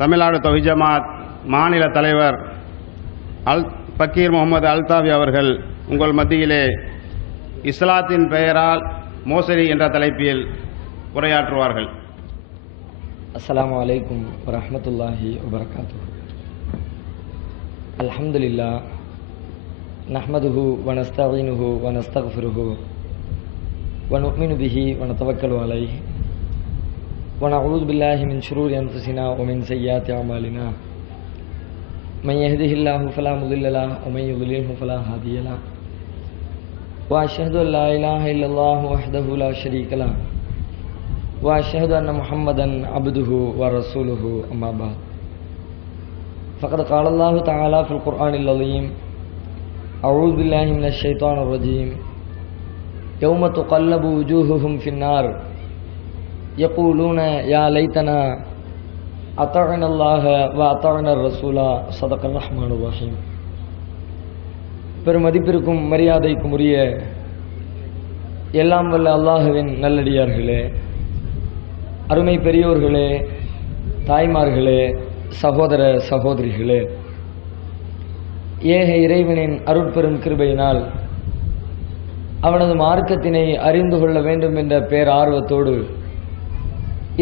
தமிழ்நாடு தௌஹீத் ஜமாத் மாநில தலைவர் பக்கீர் முகமது அல்தாஃபி அவர்கள் உங்கள் மத்தியிலே இஸ்லாத்தின் பெயரால் மோசடி என்ற தலைப்பில் உரையாற்றுவார்கள். அஸ்ஸலாமு அலைக்கும் வரஹ்மத்துல்லாஹி வபரகாத்துஹு. அல்ஹம்துலில்லாஹ் நஹ்மதுஹு வ நஸ்தஈனுஹு வ நஸ்தக்ஃபிருஹு வ நு'மினு பிஹி வ நதவக்கலு அலைஹி வ நஊது பில்லாஹி மின் ஷுரூரி அன்ஃபுஸினா வ மின் ஸய்யிஆத்தி அஅமாலினா மன் யஹ்திஹில்லாஹு ஃபலா முضில்ல லஹு வ மன் யுضلில்ஹு ஃபலா ஹாதிய லஹு வ அஷ்ஹது அல்லா இலாஹா இல்லல்லாஹு வஹ்தஹு லா ஷரீக லஹு வ அஷ்ஹது அன்ன முஹம்மதன் அப்துஹு வ ரசூலுஹு அம்மா பஅத். ஃபகத் क़ால அல்லாஹு தஆலா ஃபில் குர்ஆனில் அஸீம் அஊது பில்லாஹி மினஷ் ஷைத்தானிர் ரஜீம் யௌம துகல்லபு wujuhuhum ஃபின்னார் யகூலூன யா லைத்தனா அத்தஅனா அல்லாஹ வ அத்தஅனா ரசூலா ஸதகல் ரஹ்மானுர் ரஹீம். பெருமதிப்பிற்கும் மரியாதைக்கும் உரிய எல்லாம் வல்ல அல்லாஹுவின் நல்லடியார்களே, அருமை பெரியோர்களே, தாய்மார்களே, சகோதர சகோதரிகளே, ஏக இறைவனின் அருட்பெரும் கிருபையினால் அவனது மார்க்கத்தினை அறிந்து கொள்ள வேண்டும் என்ற பேரார்வத்தோடு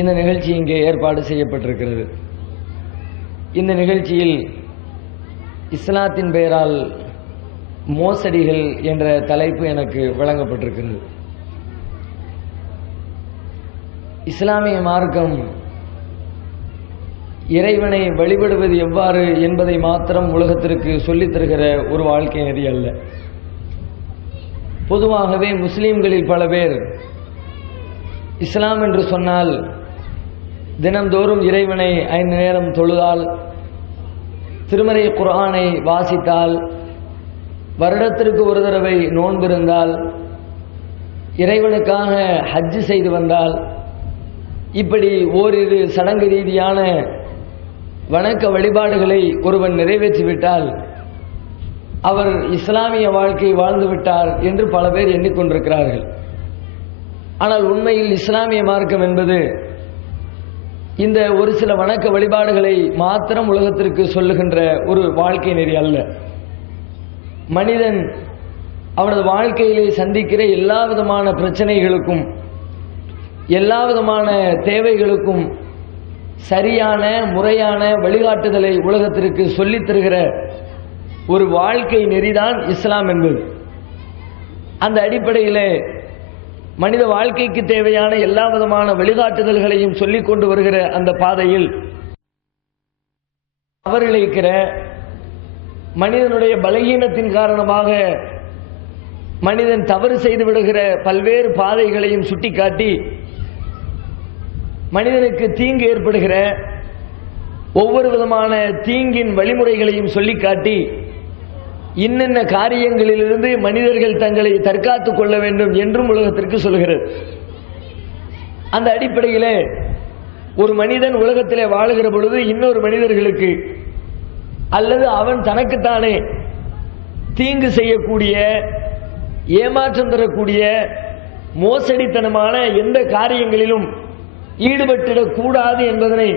இந்த நிகழ்ச்சி இங்கே ஏற்பாடு செய்யப்பட்டிருக்கிறது. இந்த நிகழ்ச்சியில் இஸ்லாத்தின் பெயரால் மோசடிகள் என்ற தலைப்பு எனக்கு வழங்கப்பட்டிருக்கிறது. இஸ்லாமிய மார்க்கம் இறைவனை வழிபடுவது எவ்வாறு என்பதை மாத்திரம் உலகத்திற்கு சொல்லித் தருகிற ஒரு வாழ்க்கை நெறி அல்ல. பொதுவாகவே முஸ்லிம்களில் பல பேர் இஸ்லாம் என்று சொன்னால் தினந்தோறும் இறைவனை 5 நேரம் தொழுதால், திருமறை குர்ஆனை வாசித்தால், வருடத்திற்கு ஒரு தடவை நோன்பிருந்தால், இறைவனுக்காக ஹஜ் செய்து வந்தால், இப்படி ஓரிரு சடங்கு ரீதியான வணக்க வழிபாடுகளை ஒருவன் நிறைவேற்றிவிட்டால் அவர் இஸ்லாமிய வாழ்க்கை வாழ்ந்துவிட்டார் என்று பல பேர் எண்ணிக்கொண்டிருக்கிறார்கள். ஆனால் உண்மையில் இஸ்லாமிய மார்க்கம் என்பது இந்த ஒரு சில வணக்க வழிபாடுகளை மாத்திரம் உலகத்திற்கு சொல்லுகின்ற ஒரு வாழ்க்கை நெறி அல்ல. மனிதன் அவனது வாழ்க்கையிலே சந்திக்கிற எல்லா விதமான பிரச்சனைகளுக்கும், எல்லா விதமான தேவைகளுக்கும் சரியான முறையான வழிகாட்டுதலை உலகத்திற்கு சொல்லித் தருகிற ஒரு வாழ்க்கை நெறிதான் இஸ்லாம் என்பது. அந்த அடிப்படையிலே மனித வாழ்க்கைக்கு தேவையான எல்லா விதமான வழிகாட்டுதல்களையும் சொல்லிக் கொண்டு வருகிற அந்த பாதையில் தவறிழைக்கிற மனிதனுடைய பலகீனத்தின் காரணமாக மனிதன் தவறு செய்து விடுகிற பல்வேறு பாதைகளையும் சுட்டிக்காட்டி, மனிதனுக்கு தீங்கு ஏற்படுகிற ஒவ்வொரு விதமான தீங்கின் வழிமுறைகளையும் சொல்லிக்காட்டி, இன்னென்ன காரியங்களிலிருந்து மனிதர்கள் தங்களை தற்காத்துக் கொள்ள வேண்டும் என்றும் உலகத்திற்கு சொல்கிறது. அந்த அடிப்படையிலே ஒரு மனிதன் உலகத்திலே வாழுகிற பொழுது இன்னொரு மனிதர்களுக்கு அல்லது அவன் தனக்குத்தானே தீங்கு செய்யக்கூடிய, ஏமாற்றம் தரக்கூடிய, மோசடித்தனமான எந்த காரியங்களிலும் ஈடுபட்டிடக்கூடாது என்பதனை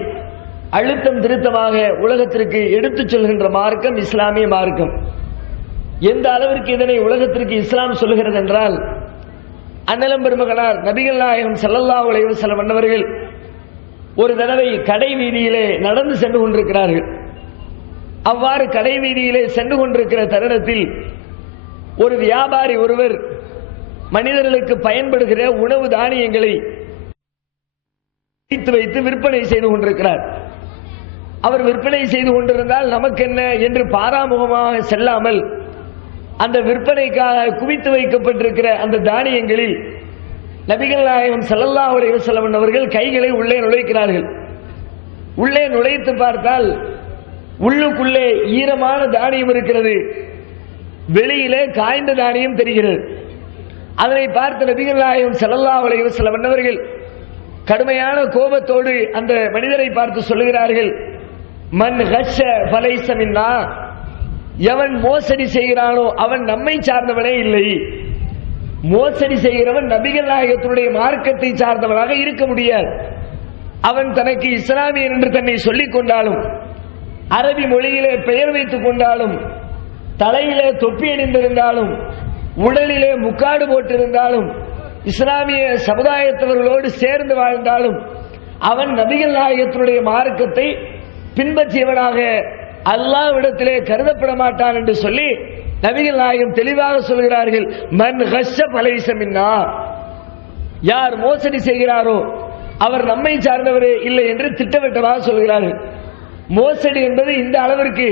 அழுத்தம் திருத்தமாக உலகத்திற்கு எடுத்துச் சொல்கின்ற மார்க்கம் இஸ்லாமிய மார்க்கம். எந்த அளவிற்கு இதனை உலகத்திற்கு இஸ்லாம் சொல்லுகிறது என்றால், அன்னலம் பெருமகனார் நபிகள் நாயகம் ஸல்லல்லாஹு அலைஹி வஸல்லம் அன்னவர்கள் ஒரு தடவை கடை வீதியிலே நடந்து சென்று கொண்டிருக்கிறார்கள். அவ்வாறு கடை வீதியிலே சென்று கொண்டிருக்கிற தருணத்தில் ஒரு வியாபாரி ஒருவர் மனிதர்களுக்கு பயன்படுகிற உணவு தானியங்களை வைத்து விற்பனை செய்து கொண்டிருக்கிறார். அவர் விற்பனை செய்து கொண்டிருந்தால் நமக்கென்ன என்று பாராமுகமாக செல்லாமல் அந்த விற்பனைக்காக குவித்து வைக்கப்பட்டிருக்கிற அந்த தானியங்களில் நபிகள் நாயகம் ஸல்லல்லாஹு அலைஹி வஸல்லம் அவர்கள் கைகளை உள்ளே நுழைக்கிறார்கள். உள்ளே நுழைத்து பார்த்தால் உள்ளுக்குள்ளே ஈரமான தானியம் இருக்கிறது, வெளியிலே காய்ந்த தானியம் தெரிகிறது. அதனை பார்த்த நபிகள் நாயகம் ஸல்லல்லாஹு அலைஹி வஸல்லம் அவர்கள் கடுமையான கோபத்தோடு அந்த மனிதரை பார்த்து சொல்லுகிறார்கள், மன் கஷ ஃபலைஸ மின்னா, எவன் மோசடி செய்கிறானோ அவன் நம்மை சார்ந்தவனே இல்லை. மோசடி செய்கிறவன் நபிகள் நாயகத்தினுடைய மார்க்கத்தை சார்ந்தவனாக இருக்க முடியாது. அவன் தனக்கு இஸ்லாமியன் என்று தன்னை சொல்லிக் கொண்டாலும், அரபி மொழியிலே பெயர் வைத்துக் கொண்டாலும், தலையிலே தொப்பி அணிந்திருந்தாலும், உடலிலே முக்காடு போட்டிருந்தாலும், இஸ்லாமிய சமுதாயத்தவர்களோடு சேர்ந்து வாழ்ந்தாலும், அவன் நபிகள் நாயகத்தினுடைய மார்க்கத்தை பின்பற்றியவனாக அல்லாஹ்விடத்திலே கருதப்பட மாட்டான் என்று சொல்லி நபிகள் நாயகம் தெளிவாக சொல்கிறார்கள். மன் கஷ்ஷ பலைஸ மின்னா, யார் மோசடி செய்கிறாரோ அவர் நம்மை சார்ந்தவரே இல்லை என்று திட்டவட்டமாக சொல்கிறார்கள். மோசடி என்பது இந்த அளவிற்கு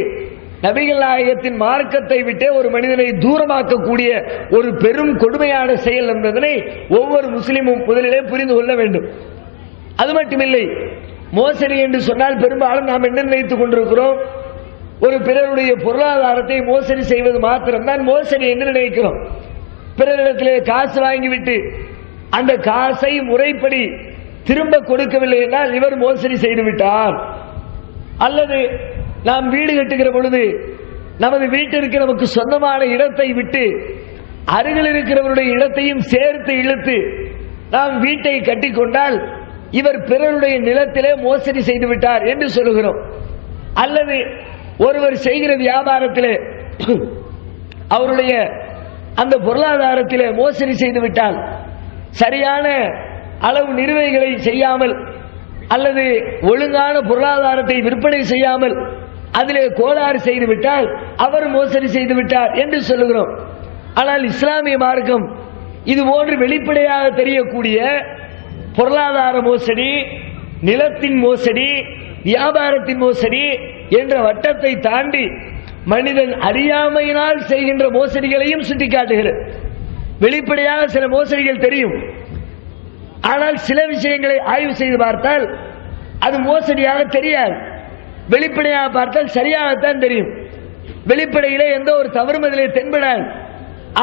நபிகள் நாயகத்தின் மார்க்கத்தை விட்டே ஒரு மனிதனை தூரமாக்கக்கூடிய ஒரு பெரும் கொடுமையான செயல் என்பதனை ஒவ்வொரு முஸ்லிமும் முதலிலே புரிந்து கொள்ள வேண்டும். அது மட்டுமில்லை, மோசடி என்று சொன்னால் பெரும்பாலும் நாம் என்ன நினைத்துக் கொண்டிருக்கிறோம், ஒரு பிறருடைய பொருளாதாரத்தை மோசடி செய்வது மாத்திரம்தான் மோசடி என்று நினைக்கிறோம். பிறரிடத்திலே காசு வாங்கிவிட்டு அந்த காசை முறைப்படி திரும்ப கொடுக்கவில்லை என்றால் இவர் மோசடி செய்துவிட்டார். அல்லது நாம் வீடு கட்டுகிற பொழுது நமது வீட்டிற்கு நமக்கு சொந்தமான இடத்தை விட்டு அருகில் இருக்கிறவருடைய இடத்தையும் சேர்த்து இழுத்து நாம் வீட்டை கட்டிக்கொண்டால் இவர் பிறருடைய நிலத்திலே மோசடி செய்து விட்டார் என்று சொல்லுகிறோம். அல்லது ஒருவர் செய்கிற வியாபாரத்திலே அவருடைய அந்த பொருளாதாரத்திலே மோசடி செய்து விட்டால், சரியான அளவு நிறுவைகளை செய்யாமல் அல்லது ஒழுங்கான பொருளாதாரத்தை விற்பனை செய்யாமல் அதிலே கோளாறு செய்துவிட்டால் அவர் மோசடி செய்து விட்டார் என்று சொல்லுகிறோம். ஆனால் இஸ்லாமிய மார்க்கம் இது போன்று வெளிப்படையாக தெரியக்கூடிய பொருளாதார மோசடி, நிலத்தின் மோசடி, வியாபாரத்தின் மோசடி என்ற வட்டத்தை தாண்டி மனிதன் அறியாமையினால் செய்கின்ற மோசடிகளையும் சுட்டிக்காட்டுகிறது. வெளிப்படையாக சில மோசடிகள் தெரியும், ஆனால் சில விஷயங்களை ஆய்வு செய்து பார்த்தால் அது மோசடியாக தெரியாது. வெளிப்படையாக பார்த்தால் சரியாகத்தான் தெரியும். வெளிப்படையிலே எந்த ஒரு தவறும் அதிலே தென்படாது.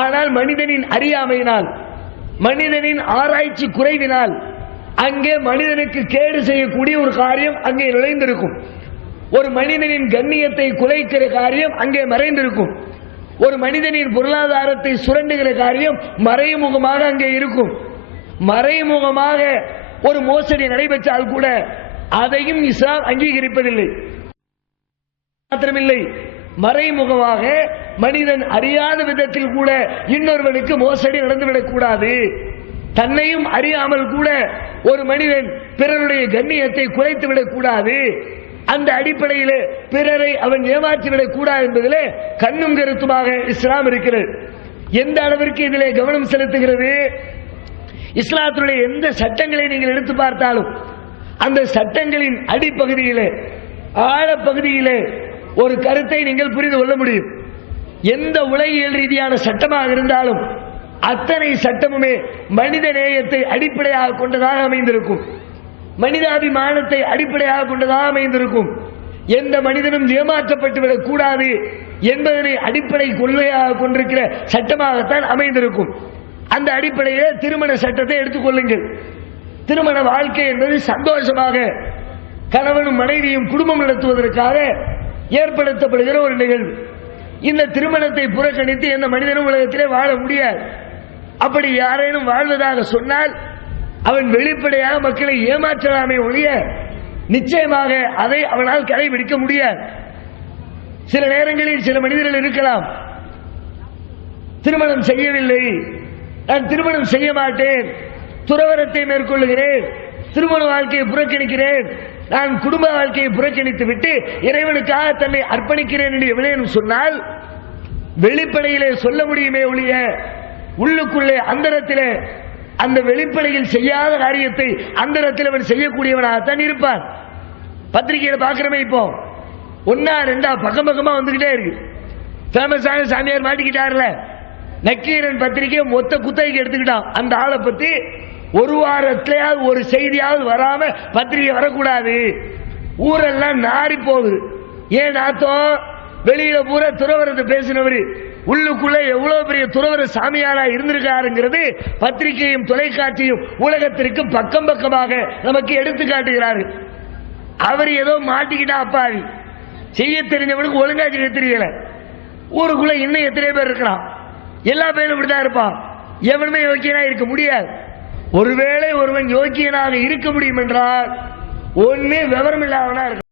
ஆனால் மனிதனின் அறியாமையினால், மனிதனின் ஆராய்ச்சி குறைவினால் அங்கே மனிதனுக்கு கேடு செய்யக்கூடிய ஒரு காரியம் அங்கே நுழைந்திருக்கும். ஒரு மனிதனின் கண்ணியத்தை குலைக்கிற காரியம் அங்கே மறைந்திருக்கும். ஒரு மனிதனின் பொருளாதாரத்தை சுரண்டுகிற காரியம் மறைமுகமாக அங்கே இருக்கும். மறைமுகமாக ஒரு மோசடி நடைபெற்றால் கூட அதையும் இஸ்லாம் அங்கீகரிப்பதில்லை. மாத்திரமில்லை, மறைமுகமாக மனிதன் அறியாத விதத்தில் கூட இன்னொருவனுக்கு மோசடி நடந்துவிடக் கூடாது. தன்னையும் அறியாமல் கூட ஒரு மனிதன் பிறருடைய கண்ணியத்தை குறைத்து விடக் கூடாது. அந்த அடிப்படையில் பிறரை அவன் ஏமாற்றிவிடக் கூடாது என்பதிலே கண்ணும் கருத்துமாக இஸ்லாம் இருக்கிறது. எந்த அளவிற்கு இதிலே கவனம் செலுத்துகிறது? இஸ்லாத்துடைய எந்த சட்டங்களை நீங்கள் எடுத்து பார்த்தாலும் அந்த சட்டங்களின் அடிப்பகுதியிலே, ஆழப்பகுதியிலே ஒரு கருத்தை நீங்கள் புரிந்து கொள்ள முடியும். எந்த உலகியல் ரீதியான சட்டமாக இருந்தாலும் அத்தனை சட்டமுமே மனித நேயத்தை அடிப்படையாக கொண்டதாக அமைந்திருக்கும். மனிதாபிமானத்தை அடிப்படையாக கொண்டதாக அமைந்திருக்கும். எந்த மனிதனும் ஏமாற்றப்பட்டு விடக் கூடாது என்பதனை அடிப்படை கொள்கையாக கொண்டிருக்கிற சட்டமாகத்தான் அமைந்திருக்கும். அந்த அடிப்படையில் திருமண சட்டத்தை எடுத்துக்கொள்ளுங்கள். திருமண வாழ்க்கை என்பது சந்தோஷமாக கணவனும் மனைவியும் குடும்பம் நடத்துவதற்காக ஏற்படுத்தப்படுகிற ஒரு நிகழ்வு. இந்த திருமணத்தை புறக்கணித்து எந்த மனிதனும் உலகத்திலே வாழ முடியாது. அப்படி யாரேனும் வாழ்வதாக சொன்னால் அவன் வெளிப்படையாக மக்களை ஏமாற்றலாமே ஒழிய நிச்சயமாக அதை அவனால் கடைபிடிக்க முடியாது. சில நேரங்களில் சில மனிதர்கள் இருக்கலாம், திருமணம் செய்யவில்லை, நான் திருமணம் செய்ய மாட்டேன், துறவரத்தை மேற்கொள்ளுகிறேன், திருமண வாழ்க்கையை புறக்கணிக்கிறேன், நான் குடும்ப வாழ்க்கையை புறக்கணித்து விட்டு இறைவனுக்காக தன்னை அர்ப்பணிக்கிறேன் என்று எவனேனும் சொன்னால் வெளிப்படையிலே சொல்ல முடியுமே ஒழிய உள்ளுக்குள்ளே அந்தரத்திலே அந்த வெளிப்படையில் செய்யாத காரியத்தை அந்தரத்தில் அவன் செய்யக்கூடியவனாகத்தான் இருப்பான். பத்திரிகையில பார்க்கிறமே, இப்போ ஒன்னா ரெண்டா பக்கம் பக்கமா வந்துகிட்டே இருக்கு. ஃபேமஸான சாமியார் மாட்டிக்கிட்டார்ல, நக்கீரன் பத்திரிகை மொத்த குத்தகைக்கு எடுத்துக்கிட்டான். அந்த ஆளை பத்தி ஒரு வாரத்திலேயாவது ஒரு செய்தியாவது வராம பத்திரிகை வரக்கூடாது. ஊரெல்லாம் நாரி போகுது. ஏன் நாத்தம்? வெளியில பூரா துறவரத்தை பேசினவர் உள்ளுக்குள்ள எவ்வளவு பெரிய துறவர சாமியாரா இருந்திருக்காருங்கிறது பத்திரிகையும் தொலைக்காட்சியும் உலகத்திற்கு பக்கம் பக்கமாக நமக்கு எடுத்து காட்டுகிறார்கள். அவர் ஏதோ மாட்டிக்கிட்டா அப்பாவி, செய்ய தெரிஞ்சவனுக்கு ஒழுங்கா செய்ய தெரியல. ஊருக்குள்ள இன்னும் எத்தனை பேர் இருக்கிறான்? எல்லா பேரும் இப்படிதான் இருப்பான். எவனுமே யோக்கியனா இருக்க முடியாது. ஒருவேளை ஒருவன் யோக்கியனாக இருக்க முடியும் என்றால் ஒண்ணு விவரம் இல்லாதவனா இருக்க